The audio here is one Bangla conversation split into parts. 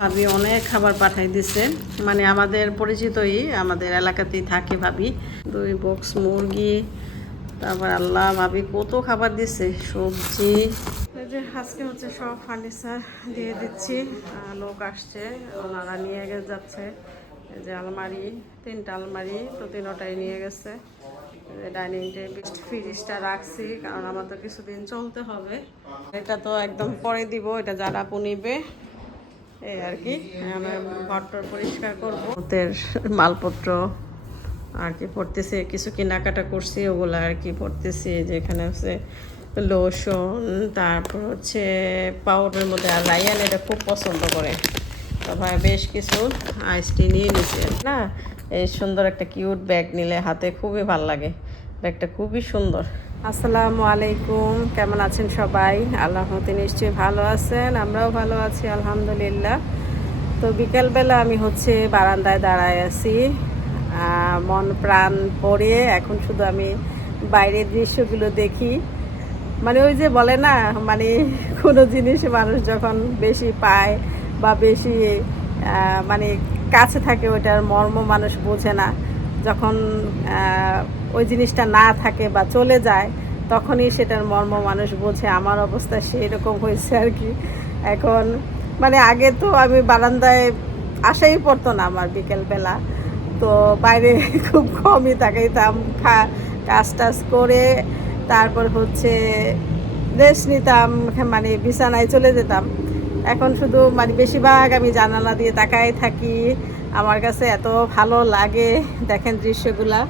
ভাবি অনেক খাবার পাঠাই দিছে, মানে আমাদের পরিচিতই, আমাদের এলাকাতেই থাকে ভাবি। 2 বক্স মুরগি, তারপর আল্লাহ ভাবি কত খাবার দিছে, সবজি। এই যে আজকে হচ্ছে সব ফার্নিচার দিয়ে দিচ্ছি, লোক আসছে, ওনারা নিয়ে যাচ্ছে। এই যে আলমারি, 3টা আলমারি, তো 3টাই নিয়ে গেছে। ডাইনিং টেবিল, ফ্রিজটা রাখছি কারণ আমার তো কিছুদিন চলতে হবে। এটা তো একদম পরে দিব, এটা যারা আপু নিবে এই আর কি। আমরা ঘরটর পরিষ্কার করবো, ওদের মালপত্র আর কি পড়তেছে, কিছু কেনাকাটা করছি ওগুলো আর কি পড়তেছি। যেখানে হচ্ছে লোশন, তারপর হচ্ছে পাউডারের মধ্যে, আর রায়ান এটা খুব পছন্দ করে, তারপর বেশ কিছু আইসটি নিয়ে নিছে না। এই সুন্দর একটা কিউট ব্যাগ নিলে হাতে খুবই ভালো লাগে, ব্যাগটা খুবই সুন্দর। আসসালামু আলাইকুম, কেমন আছেন সবাই? আল্লাহর রহমতে নিশ্চয়ই ভালো আছেন, আমরাও ভালো আছি আলহামদুলিল্লাহ। তো বিকেলবেলা আমি হচ্ছে বারান্দায় দাঁড়ায় আছি, মন প্রাণ পড়ে এখন শুধু আমি বাইরের দৃশ্যগুলো দেখি। মানে ওই যে বলে না, মানে কোনো জিনিস মানুষ যখন বেশি পায় বা বেশি মানে কাছে থাকে, ওইটার মর্ম মানুষ বোঝে না। যখন ওই জিনিসটা না থাকে বা চলে যায়, তখনই সেটার মর্ম মানুষ বোঝে। আমার অবস্থা সেই রকম হয়েছে আর কি এখন। মানে আগে তো আমি বারান্দায় আসাই পড়তো না আমার বিকেলবেলা, তো বাইরে খুব কমই তাকাইতাম, কাজ টাজ করে তারপর হচ্ছে রেস্ট নিতাম, মানে বিছানায় চলে যেতাম। এখন শুধু মানে বেশিরভাগ আমি জানালা দিয়ে তাকাই থাকি। আমার কাছে এত ভালো লাগে, দেখেন দৃশ্যগুলা,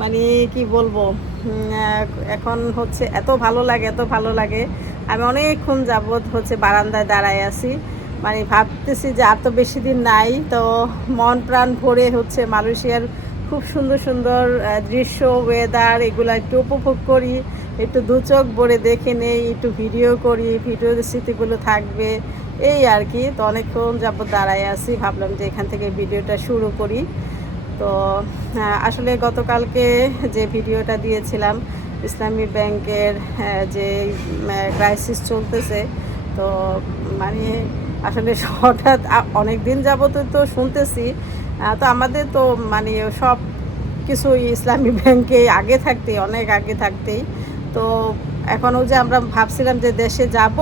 মানে কি বলবো। এখন হচ্ছে এত ভালো লাগে, এত ভালো লাগে। আমি অনেকক্ষণ যাবৎ হচ্ছে বারান্দায় দাঁড়ায় আছি, মানে ভাবতেছি যে আর তো বেশি দিন নাই, তো মন প্রাণ ভরে হচ্ছে মালয়েশিয়ার খুব সুন্দর সুন্দর দৃশ্য, ওয়েদার, এগুলো একটু উপভোগ করি, একটু দু চোখ ভরে দেখে নেই, একটু ভিডিও করি, ভিডিওর স্মৃতিগুলো থাকবে এই আর কি। তো অনেকক্ষণ যাবত দাঁড়ায় আছি, ভাবলাম যে এখান থেকে ভিডিওটা শুরু করি। তো আসলে গতকালকে যে ভিডিওটা দিয়েছিলাম ইসলামী ব্যাংকের যে ক্রাইসিস চলতেছে, তো মানে আসলে হঠাৎ অনেক দিন যাবত তো শুনতেছি, তো আমাদের তো মানে সব কিছু ইসলামী ব্যাংকে আগে থাকতেই, অনেক আগে থাকতেই, তো এখনও যে আমরা ভাবছিলাম যে দেশে যাব,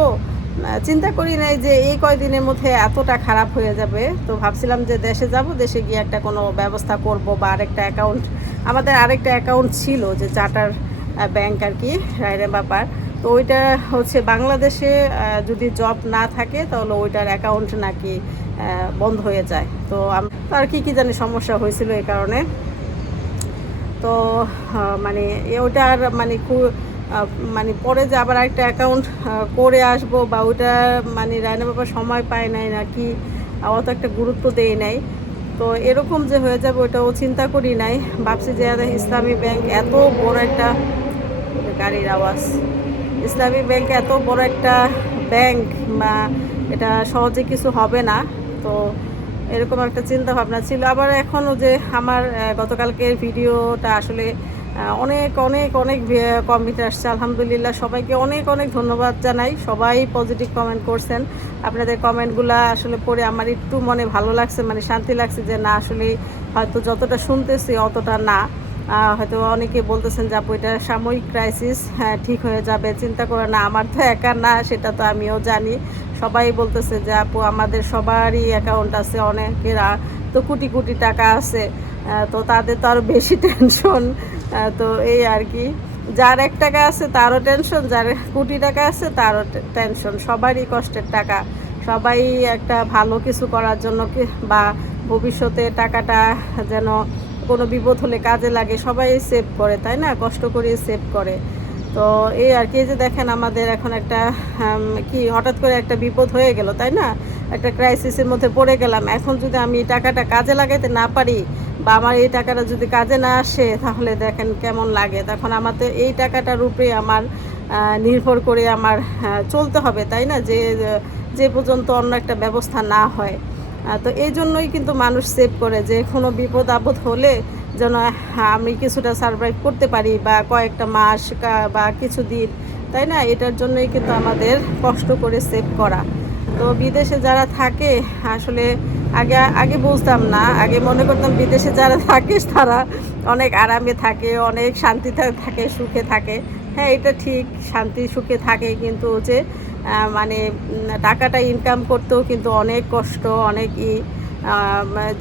চিন্তা করি নাই যে এই কয়দিনের মধ্যে এতটা খারাপ হয়ে যাবে। তো ভাবছিলাম যে দেশে যাব, দেশে গিয়ে একটা কোনো ব্যবস্থা করব, বা আরেকটা অ্যাকাউন্ট, আমাদের আরেকটা অ্যাকাউন্ট ছিল যে চার্টার ব্যাংক আর কি, রায়রেন ব্যাপার। তো ওইটা হচ্ছে বাংলাদেশে যদি জব না থাকে তাহলে ওইটার অ্যাকাউন্ট নাকি বন্ধ হয়ে যায়। তো আর কি জানি সমস্যা হয়েছিল এই কারণে। তো মানে ওইটার মানে খুব মানে পরে যে আবার একটা অ্যাকাউন্ট করে আসবো, বা ওইটা মানে রায়না বাবা সময় পায় নাই নাকি, অত একটা গুরুত্ব দেয় নাই। তো এরকম যে হয়ে যাবে ওইটাও চিন্তা করি নাই। ভাবছি যে ইসলামী ব্যাংক এত বড় একটা, গাড়ির আওয়াজ, ইসলামী ব্যাংক এত বড় একটা ব্যাংক, বা এটা সহজে কিছু হবে না। তো এরকম একটা চিন্তা ভাবনা ছিল। আবার এখনও যে আমার গতকালকের ভিডিওটা আসলে অনেক অনেক অনেক কমেন্ট আসছে, আলহামদুলিল্লাহ সবাইকে অনেক অনেক ধন্যবাদ জানাই। সবাই পজিটিভ কমেন্ট করছেন, আপনাদের কমেন্টগুলো আসলে পড়ে আমার একটু মনে ভালো লাগছে, মানে শান্তি লাগছে যে না, আসলে হয়তো যতটা শুনতেছি অতটা না। হয়তো অনেকে বলতেছেন যে আপু এটা সাময়িক ক্রাইসিস, হ্যাঁ ঠিক হয়ে যাবে, চিন্তা করে না। আমার তো একা না, সেটা তো আমিও জানি। সবাই বলতেছে যে আপু আমাদের সবারই অ্যাকাউন্ট আছে, অনেকের তো কোটি কোটি টাকা আছে, তো তাদের তো আরও বেশি টেনশন। তো এই আর কি, যার 1 টাকা আছে তারও টেনশন, যার কোটি টাকা আছে তারও টেনশন, সবারই কষ্টের টাকা। সবাই একটা ভালো কিছু করার জন্য বা ভবিষ্যতে টাকাটা যেন কোনো বিপদ হলে কাজে লাগে, সবাই সেভ করে, তাই না? কষ্ট করে সেভ করে। তো এই আর কি, যে দেখেন আমাদের এখন একটা কি হঠাৎ করে একটা বিপদ হয়ে গেল, তাই না? একটা ক্রাইসিসের মধ্যে পড়ে গেলাম। এখন যদি আমি টাকাটা কাজে লাগাইতে না পারি, বা আমার এই টাকাটা যদি কাজে না আসে, তাহলে দেখেন কেমন লাগে। তখন আমাদের এই টাকাটার উপরে আমার নির্ভর করে আমার চলতে হবে, তাই না? যে পর্যন্ত অন্য একটা ব্যবস্থা না হয়। তো এই জন্যই কিন্তু মানুষ সেভ করে, যে কোনো বিপদ আপদ হলে যেন আমি কিছুটা সারভাইভ করতে পারি, বা কয়েকটা মাস বা কিছু দিন, তাই না? এটার জন্যই কিন্তু আমাদের কষ্ট করে সেভ করা। তো বিদেশে যারা থাকে আসলে আগে আগে বুঝতাম না, আগে মনে করতাম বিদেশে যারা থাকে তারা অনেক আরামে থাকে, অনেক শান্তিতে থাকে, সুখে থাকে। হ্যাঁ, এটা ঠিক, শান্তি সুখে থাকে, কিন্তু যে মানে টাকাটা ইনকাম করতেও কিন্তু অনেক কষ্ট, অনেক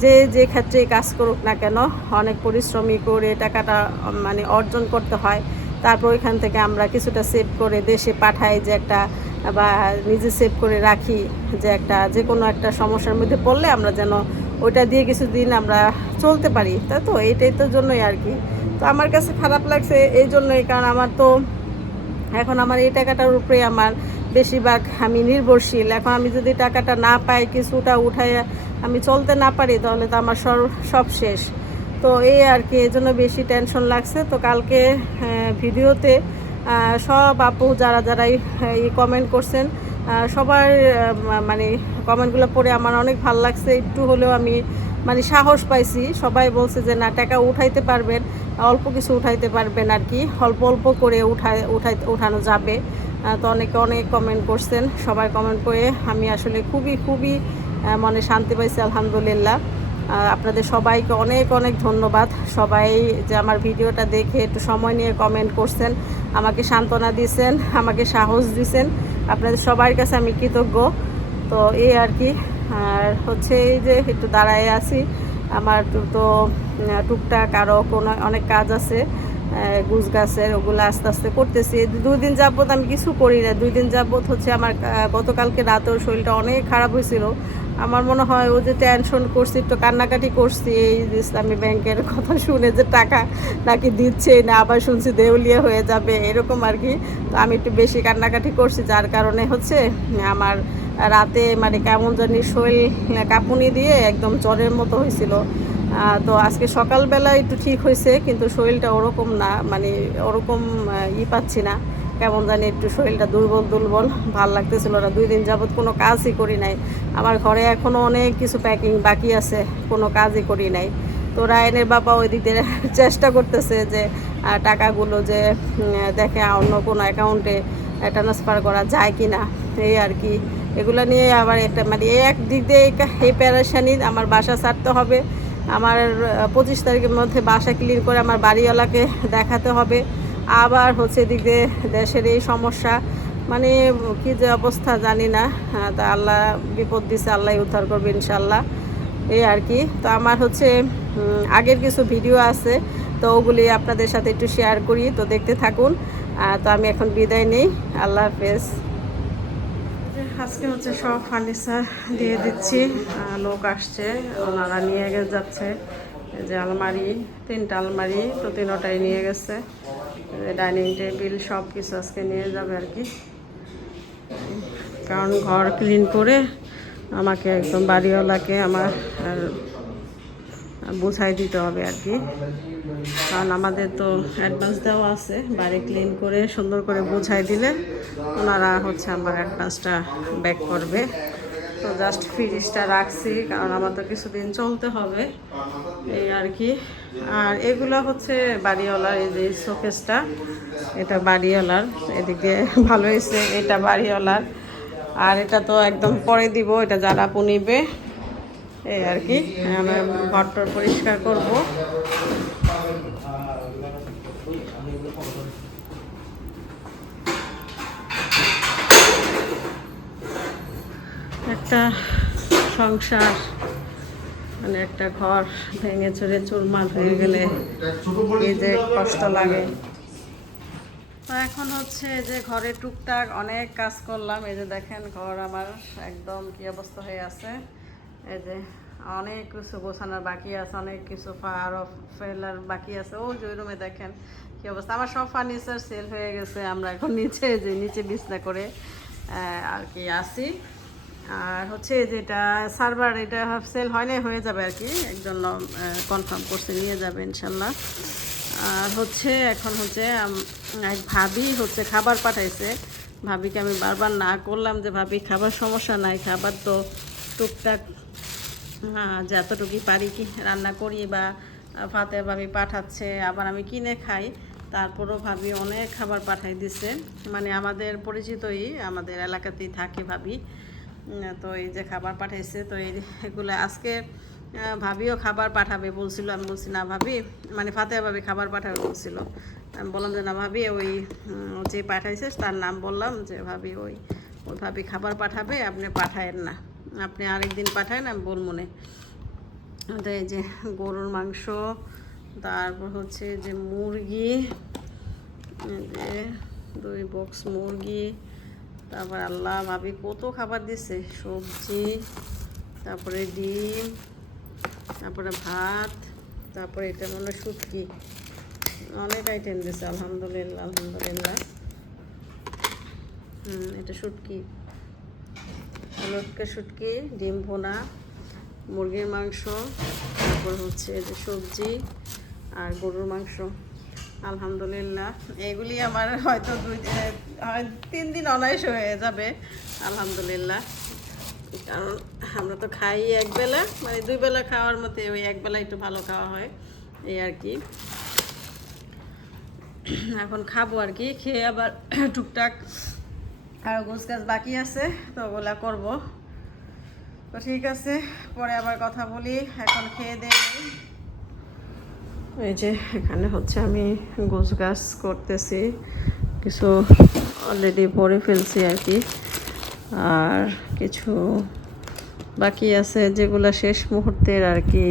যে যে ক্ষেত্রেই কাজ করুক না কেন অনেক পরিশ্রমী করে টাকাটা মানে অর্জন করতে হয়। তারপর ওইখান থেকে আমরা কিছুটা সেভ করে দেশে পাঠাই, যে একটা বা নিজে সেভ করে রাখি, যে একটা যে কোনো একটা সমস্যার মধ্যে পড়লে আমরা যেন ওইটা দিয়ে কিছুদিন আমরা চলতে পারি। তাই তো এইটাই তো জন্যই আর কি। তো আমার কাছে খারাপ লাগছে এই জন্যই, কারণ আমার তো এখন আমার এই টাকাটার উপরে আমার বেশিরভাগ আমি নির্ভরশীল। এখন আমি যদি টাকাটা না পাই, কিছুটা উঠাই আমি চলতে না পারি, তাহলে তো আমার সব শেষ। তো এই আর কি, এই জন্য বেশি টেনশন লাগছে। তো কালকে ভিডিওতে সব আপু যারা যারা এই কমেন্ট করছেন, সবার মানে কমেন্টগুলো পড়ে আমার অনেক ভালো লাগছে। একটু হলেও আমি মানে সাহস পাইছি। সবাই বলছে যে না, টাকা উঠাইতে পারবেন, অল্প কিছু উঠাইতে পারবেন আর কি, অল্প অল্প করে উঠানো যাবে। তো অনেকে অনেক কমেন্ট করছেন, সবাই কমেন্ট করে আমি আসলে খুবই খুবই মনে শান্তি পাইছি, আলহামদুলিল্লাহ। আপনাদের সবাইকে অনেক অনেক ধন্যবাদ। সবাই যে আমার ভিডিওটা দেখে একটু সময় নিয়ে কমেন্ট করছেন, আমাকে সান্ত্বনা দিয়েছেন, আমাকে সাহস দিয়েছেন, আপনাদের সবার কাছে আমি কৃতজ্ঞ। তো এই আর কি। আর হচ্ছে এই যে একটু দাঁড়ায় আছি, আমার তো টুকটাক আরও কোনো অনেক কাজ আছে গুছ গাছের, ওগুলো আস্তে আস্তে করতেছি। 2 দিন যাবত আমি কিছু করি না। 2 দিন যাবত হচ্ছে আমার গতকালকে রাতেও শরীরটা অনেক খারাপ হয়েছিল। আমার মনে হয় ও যে টেনশন করছি, একটু কান্নাকাটি করছি এই ইসলামী ব্যাংকের কথা শুনে, যে টাকা নাকি দিচ্ছে না, আবার শুনছি দেউলিয়া হয়ে যাবে, এরকম আর কি। তো আমি একটু বেশি কান্নাকাটি করছি, যার কারণে হচ্ছে আমার রাতে মানে কেমন জানি শরীর কাঁপুনি দিয়ে একদম জ্বরের মতো হয়েছিল। তো আজকে সকালবেলা একটু ঠিক হয়েছে, কিন্তু শরীরটা ওরকম না, মানে ওরকম পাচ্ছি না, কেমন জানি একটু শরীরটা দুর্বল দুর্বল ভাল লাগতেছিল না। 2 দিন যাবৎ কোনো কাজই করি নাই। আমার ঘরে এখনও অনেক কিছু প্যাকিং বাকি আছে, কোনো কাজই করি নাই। তো রায়নের বাবা ওই দিক দিয়ে চেষ্টা করতেছে যে টাকাগুলো যে দেখে অন্য কোনো অ্যাকাউন্টে ট্রান্সফার করা যায় কি না, এই আর কি। এগুলো নিয়ে আবার একটা মানে এক দিক দিয়ে এই প্যারেশানি, আমার বাসা ছাড়তে হবে, আমার 25 তারিখের মধ্যে বাসা ক্লিন করে আমার বাড়িওয়ালাকে দেখাতে হবে, আবার হচ্ছে এদিক দিয়ে দেশের এই সমস্যা, মানে কী যে অবস্থা জানি না। তা আল্লাহ বিপদ দিছে, আল্লাহ উদ্ধার করবে ইনশাল্লাহ, এই আর কি। তো আমার হচ্ছে আগের কিছু ভিডিও আছে, তো ওগুলি আপনাদের সাথে একটু শেয়ার করি, তো দেখতে থাকুন। তো আমি এখন বিদায় নেই, আল্লাহ হাফেজ। আজকে হচ্ছে সব ফার্নিচার দিয়ে দিচ্ছি, লোক আসছে, ওনারা নিয়ে যাচ্ছে। এই যে আলমারি, 3টা আলমারি, তো 3টাই নিয়ে গেছে। ডাইনিং টেবিল সব কিছু আজকে নিয়ে যাবে আর কি, কারণ ঘর ক্লিন করে আমাকে একদম বাড়িওয়ালাকে আমার বুঝাই দিতে হবে আর কি, কারণ আমাদের তো অ্যাডভান্স দেওয়া আছে। বাড়ি ক্লিন করে সুন্দর করে বুঝাই দিলে ওনারা হচ্ছে আমার অ্যাডভান্সটা ব্যাক করবে। তো জাস্ট ফ্রিজটা রাখছি, কারণ আমার তো কিছুদিন চলতে হবে, এই আর কি। আর এগুলো হচ্ছে বাড়িওয়ালার, এই যে শোকেসটা, এটা বাড়িওয়ালার, এদিকে ভালো হয়েছে, এটা বাড়িওয়ালার। আর এটা তো একদম পরে দিব, এটা যারা আপু নিবে, এই আর কি। আমি ঘরটর পরিষ্কার করব। একটা সংসার মানে একটা ঘর ভেঙে চুরে চুরমার হয়ে গেলে এই যে কষ্ট লাগে। তো এখন হচ্ছে যে ঘরে টুকটাক অনেক কাজ করলাম। এই যে দেখেন ঘর আমার একদম কি অবস্থা হয়ে আছে। এই যে অনেক কিছু গোছানোর বাকি আছে, অনেক কিছু ফেলার বাকি আছে। ও যে রুমে দেখেন কি অবস্থা, আমার সব ফার্নিচার সেল হয়ে গেছে। আমরা এখন নিচে বিছনা করে আর কি আসি। আর হচ্ছে যেটা সার্ভার, এটা সেল হয় না, হয়ে যাবে আর কি, একজন কনফার্ম করছে নিয়ে যাবে ইনশাল্লাহ। আর হচ্ছে এখন হচ্ছে এক ভাবি হচ্ছে খাবার পাঠাইছে। ভাবিকে আমি বারবার না করলাম যে ভাবি খাবার সমস্যা নাই, খাবার তো টুকটাক যতটুকুই পারি কি রান্না করি, বা ফাতে ভাবি পাঠাচ্ছে, আবার আমি কিনে খাই। তারপরও ভাবি অনেক খাবার পাঠাই দিছে, মানে আমাদের পরিচিতই, আমাদের এলাকাতেই থাকে ভাবি। তো এই যে খাবার পাঠাইছে, তো এগুলো আজকে ভাবিও খাবার পাঠাবে বলছিল। আমি বলছি না ভাবি, মানে ফাতেহা ভাবি খাবার পাঠাবে বলছিল। আমি বললাম যে না ভাবি, ওই যে পাঠাইছে তার নাম বললাম যে ভাবি ওই ওই ভাবি খাবার পাঠাবে, আপনি পাঠায়েন না, আপনি আরেকদিন পাঠায়েন, আমি বলবো না। তো এই যে গরুর মাংস, তারপর হচ্ছে যে মুরগি, যে 2 বক্স মুরগি, তারপর আল্লাহ ভাবি কত খাবার দিছে, সবজি, তারপরে ডিম, তারপরে ভাত, তারপরে এটা মনে হয় শুটকি, অনেক আইটেম দিছে। আলহামদুলিল্লাহ আলহামদুলিল্লাহ। এটা শুটকি, লটকা শুটকি, ডিম ভোনা, মুরগির মাংস, তারপর হচ্ছে যে সবজি আর গরুর মাংস। আলহামদুলিল্লাহ, এগুলি আমার হয়তো 3 দিন অনায়াস হয়ে যাবে আলহামদুলিল্লাহ। কারণ আমরা তো খাই একবেলা, মানে 2 বেলা খাওয়ার মতো, ওই একবেলা একটু ভালো খাওয়া হয় এই আর কি। এখন খাবো আর কি, খেয়ে আবার টুকটাক আর গোছ গাছ বাকি আছে, তো ওগুলা করবো। তো ঠিক আছে, পরে আবার কথা বলি, এখন খেয়ে দেখি। এই যে এখানে হচ্ছে আমি গোছ গাছ করতেছি, কিছু অলরেডি ভরে ফেলছি আর কি, আর কিছু বাকি আছে যেগুলো শেষ মুহূর্তের আর কি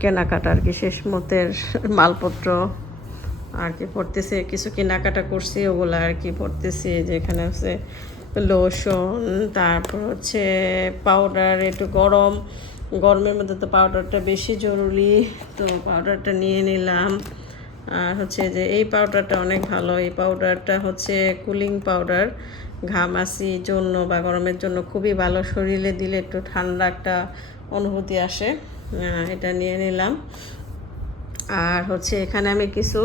কেনাকাটা আর কি, শেষ মুহূর্তের মালপত্র আর কি পড়তেছে। কিছু কেনাকাটা করছি, ওগুলো আর কি পড়তেছি। যেখানে হচ্ছে লোশন, তারপর হচ্ছে পাউডার, একটু গরমের মধ্যে তো পাউডারটা বেশি জরুরি, তো পাউডারটা নিয়ে নিলাম। আর হচ্ছে যে এই পাউডারটা অনেক ভালো, এই পাউডারটা হচ্ছে কুলিং পাউডার, ঘামাচির জন্য বা গরমের জন্য খুবই ভালো, শরীরে দিলে একটু ঠান্ডা একটা অনুভূতি আসে, এটা নিয়ে নিলাম। আর হচ্ছে এখানে আমি কিছু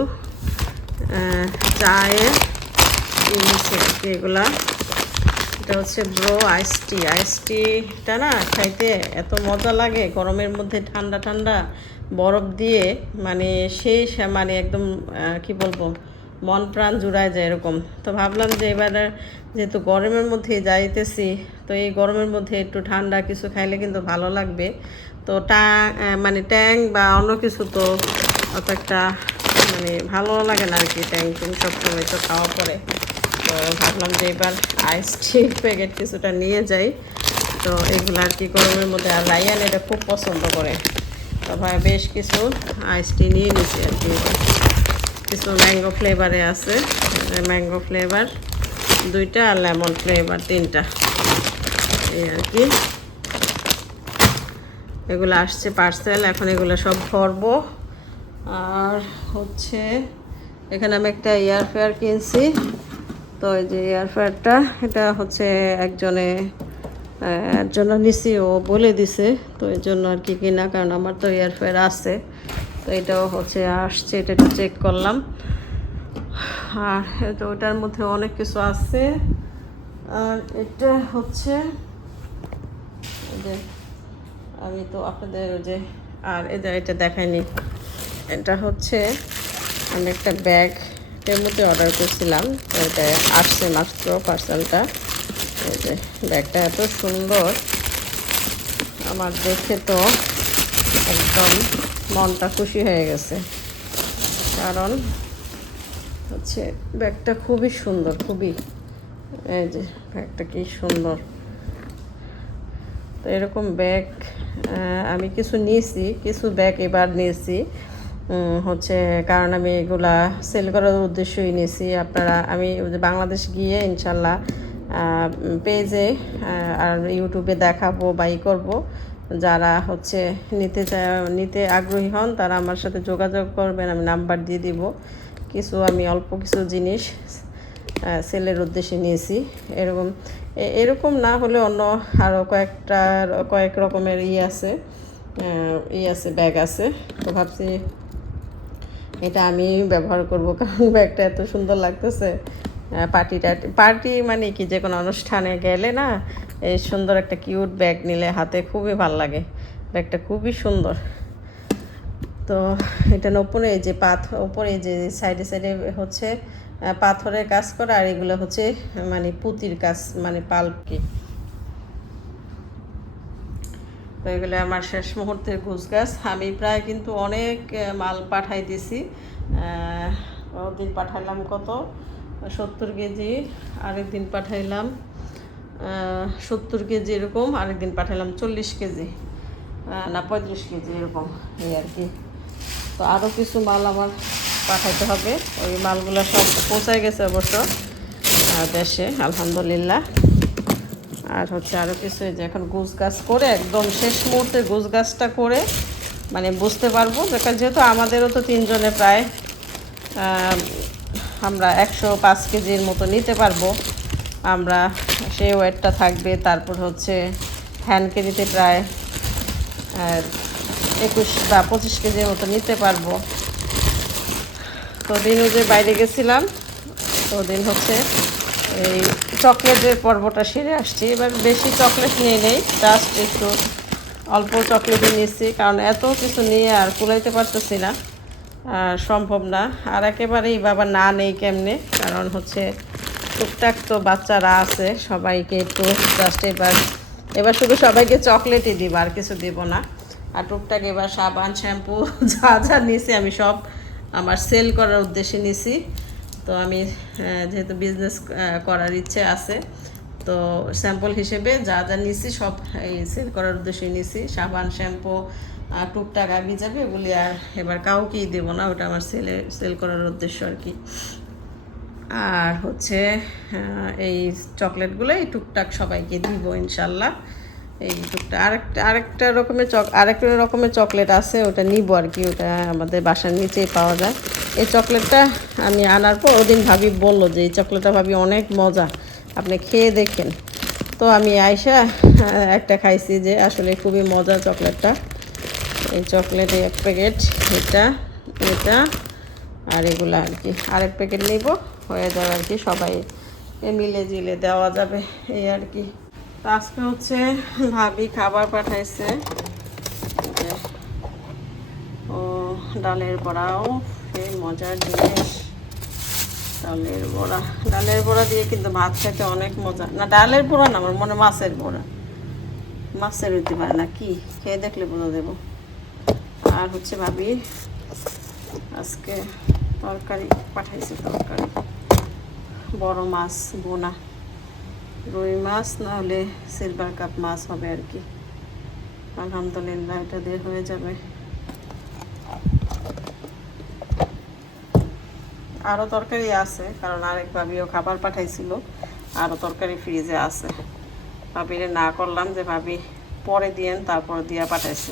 চায়ের নিয়েছি আর কি, এগুলা। এটা হচ্ছে ব্রো আইস টিটা না খাইতে এত মজা লাগে গরমের মধ্যে, ঠান্ডা ঠান্ডা বরফ দিয়ে, মানে সেই মানে একদম কি বলবো, মন প্রাণ জুড়ায় যায় এরকম। তো ভাবলাম যে এবার যেহেতু গরমের মধ্যে যাইতেছি, তো এই গরমের মধ্যে একটু ঠান্ডা কিছু খাইলে কিন্তু ভালো লাগবে। তো মানে ট্যাং বা অন্য কিছু তো অত একটা মানে ভালো লাগে না আর কি, ট্যাং সবসময় তো খাওয়া পরে। তো ভাবলাম যে এবার আইস টি প্যাকেট কিছুটা নিয়ে যাই। তো এগুলো আর কি গরমের মধ্যে, আর রায়ান এটা খুব পছন্দ করে, তো ভাই বেশ কিছু আইস টি নিয়ে নিছি আর কি। কিছু ম্যাঙ্গো ফ্লেভারে আছে, ম্যাঙ্গো ফ্লেভার 2টা আর লেমন ফ্লেভার 3টা, এই আর কি। এগুলো আসছে পার্সেল, এখন এগুলো সব ভরবো। আর হচ্ছে এখানে আমি একটা এয়ার ফ্রায়ার কিনছি, তো এই যে এয়ার ফ্রায়ারটা, এটা হচ্ছে একজনের জন্য নিছি, ও বলে দিছে, তো এই জন্য আর কি কিনা, কারণ আমার তো এয়ার ফ্রায়ার আছে। তো এটাও হচ্ছে আসছে, এটা একটু চেক করলাম। আর এটা ওটার মধ্যে অনেক কিছু আছে। আর এটা হচ্ছে যে আমি তো আপনাদের যে, আর এটা দেখাইনি, এটা হচ্ছে আমি একটা ব্যাগ এর মধ্যে অর্ডার করছিলাম, তো এটা আসছে মাত্র পার্সেলটা। এই যে ব্যাগটা এত সুন্দর, আমার দেখে তো একদম মনটা খুশি হয়ে গেছে, কারণ হচ্ছে ব্যাগটা খুবই সুন্দর, খুবই। এই যে ব্যাগটা কি সুন্দর। তো এরকম ব্যাগ আমি কিছু নিয়েছি, কিছু ব্যাগ এবার নিয়েছি হচ্ছে, কারণ আমি এগুলা সেল করার উদ্দেশ্যই নিয়েছি। আপনারা, আমি বাংলাদেশ গিয়ে ইনশাল্লাহ পেজে আর ইউটিউবে দেখাবো বা করবো, যারা হচ্ছে নিতে আগ্রহী হন তারা আমার সাথে যোগাযোগ করবেন, আমি নাম্বার দিয়ে দিব। আমি অল্প কিছু জিনিস সেলের উদ্দেশ্যে নিয়েছি। এরকম না হলে অন্য আরও কয়েক রকমের আছে ব্যাগ আছে। তো ভাবছি এটা আমি ব্যবহার করব, কারণ ব্যাগটা এত সুন্দর লাগতেছে। পার্টি মানে কি, যে কোনো অনুষ্ঠানে গেলে না, এই সুন্দর একটা কিউট ব্যাগ নিলে হাতে খুবই ভালো লাগে, ব্যাগটা খুবই সুন্দর। তো এটা উপরে যে উপরে যে সাইডে হচ্ছে পাথরের কাজ করা, আর এগুলো হচ্ছে মানে পুঁতির কাজ, মানে পাল্প কি তো এগুলো আমার শেষ মুহূর্তের গোছগাছ। আমি প্রায় কিন্তু অনেক মাল পাঠাই দিছি। ওদিন পাঠাইলাম কত 70 কেজি, আরেকদিন পাঠাইলাম 70 কেজি এরকম, আরেকদিন পাঠাইলাম 40 কেজি না 35 কেজি এরকম, এই আর কি। তো আরও কিছু মাল আমার পাঠাইতে হবে। ওই মালগুলো সব পৌঁছায় গেছে অবশ্য দেশে, আলহামদুলিল্লাহ। আর হচ্ছে আরও কিছু, যে এখন গোছগাছ করে একদম শেষ মুহূর্তে গোছগাছটা করে মানে বুঝতে পারবো, যেহেতু আমাদেরও তো 3 জনে প্রায় আমরা 105 কেজির মতো নিতে পারবো আমরা, সেই ওয়েটটা থাকবে। তারপর হচ্ছে হ্যান্ড কেজিতে প্রায় 21 বা 25 কেজির মতো নিতে পারবো। তো দিনও যে বাইরে গেছিলাম, তো দিন হচ্ছে এই চকলেটের পর্বটা সেরে আসছি। এবার বেশি চকলেট নিয়ে নেই, জাস্ট একটু অল্প চকলেটই নিয়েছি, কারণ এত কিছু নিয়ে আর কুলাইতে পারতেছি না, সম্ভব না। আর একেবারেই বাবা না নেই কেমনে, কারণ হচ্ছে টুকটাক তো বাচ্চারা আছে, সবাইকে একটু জাস্ট এবার শুধু সবাইকে চকলেটই দিব, আর কিছু দিব না। আর টুকটাক এবার সাবান শ্যাম্পু যা যা নিয়েছি আমি সব আমার সেল করার উদ্দেশ্যে নিছি। তো আমি যেহেতু বিজনেস করার ইচ্ছে আছে, তো স্যাম্পল হিসেবে যা যা নিছি সব এই সেল করার উদ্দেশ্যে নিছি। সাবান শ্যাম্পু টুকটাক আগিয়ে যাবে, এগুলি আর এবার কাউকেই দেবো না, ওটা আমার সেল করার উদ্দেশ্য আর কি। আর হচ্ছে এই চকলেটগুলো এই টুকটাক সবাইকে দিব ইনশাল্লাহ। এই টুকটাক আরেকটা রকমের চকলেট আছে, ওটা নিব আর কি। ওটা আমাদের বাসার নিচেই পাওয়া যায়। এই চকলেটটা আমি আনার পর ওদিন ভাবি বললো যে এই চকলেটটা ভাবি অনেক মজা, আপনি খেয়ে দেখেন। তো আমি আয়সা একটা খাইছি, যে আসলে খুবই মজা চকলেটটা। এই চকলেটে 1 প্যাকেট, এটা আর এগুলো আর কি, আরেক প্যাকেট নিব, হয়ে যাবে আর কি, সবাই মিলে জিলে দেওয়া যাবে এই আর কি। তো আজকে হচ্ছে ভাবি খাবার পাঠাইছে, ও ডালের বড়াও, এই মজার জিনিস ডালের বড়া দিয়ে কিন্তু ভাত খেতে অনেক মজা। না ডালের বড়া না, আমার মনে মাছের বড়া, মাছের হইতে পারে না কি, খেয়ে দেখলে বোঝা দেবো। আর হচ্ছে ভাবি আজকে তরকারি পাঠাইছে, তরকারি বড় মাছ বোনা, রুই মাছ না হলে সিলভার কাপ মাছ হবে আর কি। আলহামদুলিল্লাহ এটা দিয়ে হয়ে যাবে। আরও তরকারি আছে, কারণ আরেক ভাবিও খাবার পাঠাইছিল, আরও তরকারি ফ্রিজে আছে। ভাবিরে না করলাম যে ভাবি পরে দিয়েন, তারপর দিয়া পাঠাইছে।